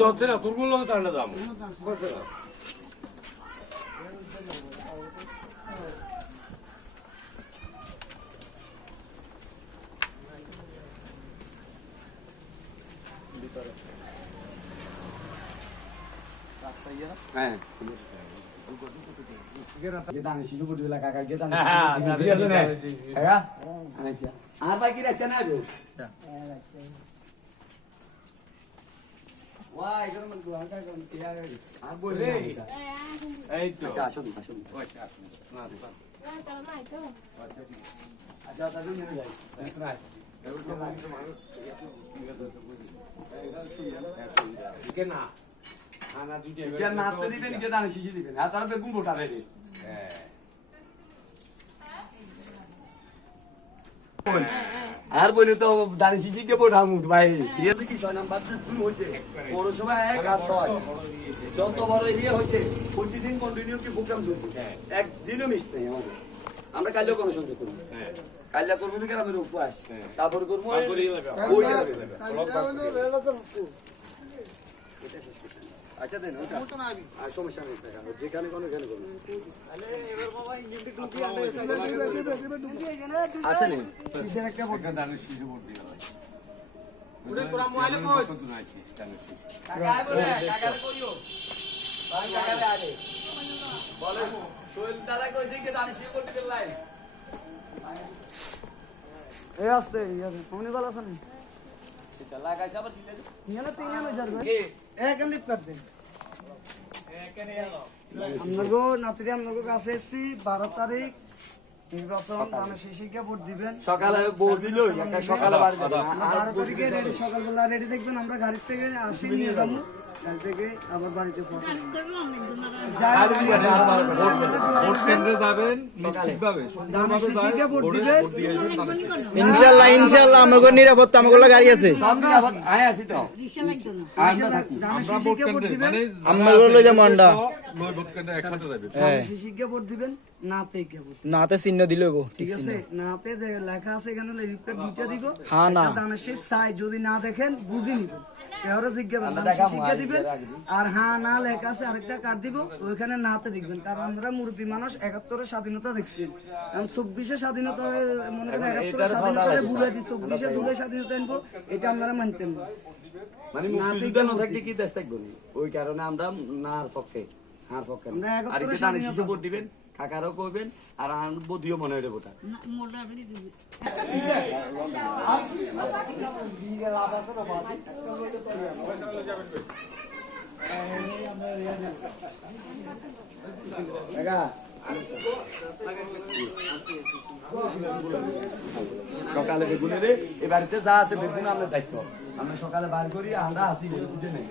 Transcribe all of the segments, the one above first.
যাচ্ছে না তোর গুলো তাহলে দাম বসে না হ্যাঁ আর বাকি রাখছে না এই তো আসুন আসুন আচ্ছা না নাচতে দিবেন কে দানে শিশি দিবেন আর তারা বেগুন ভোটা দেবে আর বলি তো দানে শিশি কে ভোটামু ভাই বিয়ে কি 6 নাম্বার শুরু হইছে পৌরসভা 1 আর 6 যত বড় ইয়ে হইছে প্রতিদিন কন্টিনিউ কি প্রোগ্রাম চলছে একদিনও মিস নেই আমাদের আমরা কালও কোনো সংযোগ করব কালয়া করব যে গ্রামের উপবাস তারপর করব আচ্ছা দেন ওটা আর সমস্যা নেই যেখানে কোনো এখানে করব আছে নেই শিশের একটা ভোট দানের শিশু ভোট দিয়ে ভাই ওরে তোরা মোবাইলে কইস কত নাইছি দানের শিশু কাকা বলে কাকারে কইও ভাই কাকারে আগে বলে সোহেল দাদা কইছে কি দানের শিশু ভোট দিবেন লাইন এই আসতে ফোনে ভালো আছেন শালা কাইসা আবার দিলে নিয়ে তিন আনো যাবে কে এক এমনি কর দেন এখানে এলো আমনগো নাতিরে আমনগো কাছে এসেছি 12 তারিখ নির্বাচন দানে শিশিকে ভোট দিবেন সকালে ভোট দিল একটা সকালে বাড়ি যাবে 12 তারিখে রেডি সকালবেলা রেডি দেখবেন আমরা গাড়ি থেকে আসি নিয়ে যাবো গাড়ি থেকে আবার বাড়িতে পৌঁছাবো ভোট কেন্দ্রে যাবেন নিশ্চিতভাবে দানে শিশিকে ভোট দিবেন ইনশাআল্লাহ ইনশাআল্লাহ আমাগো নিরাপত্তা আমাগো গাড়ি আছে সামনে আবার আয় আসি তো দানে শিশিকে ভোট দিবেন আমাগো লই যা মন্ডা নয় ভোট কেন্দ্রে একসাথে যাবে দানে শিশিকে ভোট দিবেন নাতে কে ভোট নাতে চিহ্ন দিলইবো ঠিক আছে নাতে লেখা আছে এখানে লিখতে দুইটা দিব হ্যাঁ না দানের শেষ চাই যদি না দেখেন বুঝি নিবেন এবারে জিজ্ঞাসা শিক্ষা দিবেন আর হ্যাঁ না লেখা আছে আরেকটা কার্ড দিব ওইখানে নাতে দেখবেন কারণ আমরা মুরব্বী মানুষ 71 স্বাধীনতা দেখছি কারণ 24 স্বাধীনতা মনে করেন 71 স্বাধীনতা ভুলে দি 24 জুলাই স্বাধীনতা আনবো এটা আপনারা মানতেন না মানে মুক্তিযুদ্ধ না থাকলে কি দেশ থাকবে ওই কারণে আমরা নার পক্ষে হার পক্ষে আর কি দানে শিশু ভোট দিবেন কাকারও কইবেন আর আন বদিও মনে হইবে ভোটা সকালে বেগুনের এই বাড়িতে যা আছে বেগুন আমরা যাইতো আমরা সকালে বার করি আমরা আসি বুঝে নেই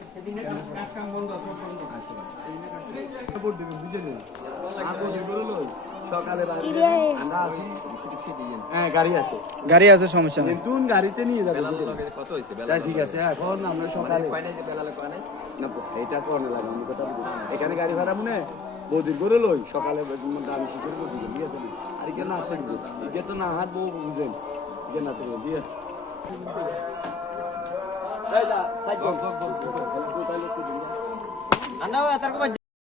সকালে আমরা আসি হ্যাঁ গাড়ি আছে গাড়ি আছে সমস্যা নেই নতুন গাড়িতে নিয়ে যাবে কত হয়েছে ঠিক আছে এখন আমরা সকালে না এটা কোন লাগে আমি কথা বলি এখানে গাড়ি ভাড়া মনে বৌদির করে লই সকালে দামি শিশের করে দিবেন ঠিক আছে আর এখানে না থাকবে এখানে তো না হাত বউ বুঝেন এখানে না থাকবে ঠিক আছে আন্না তার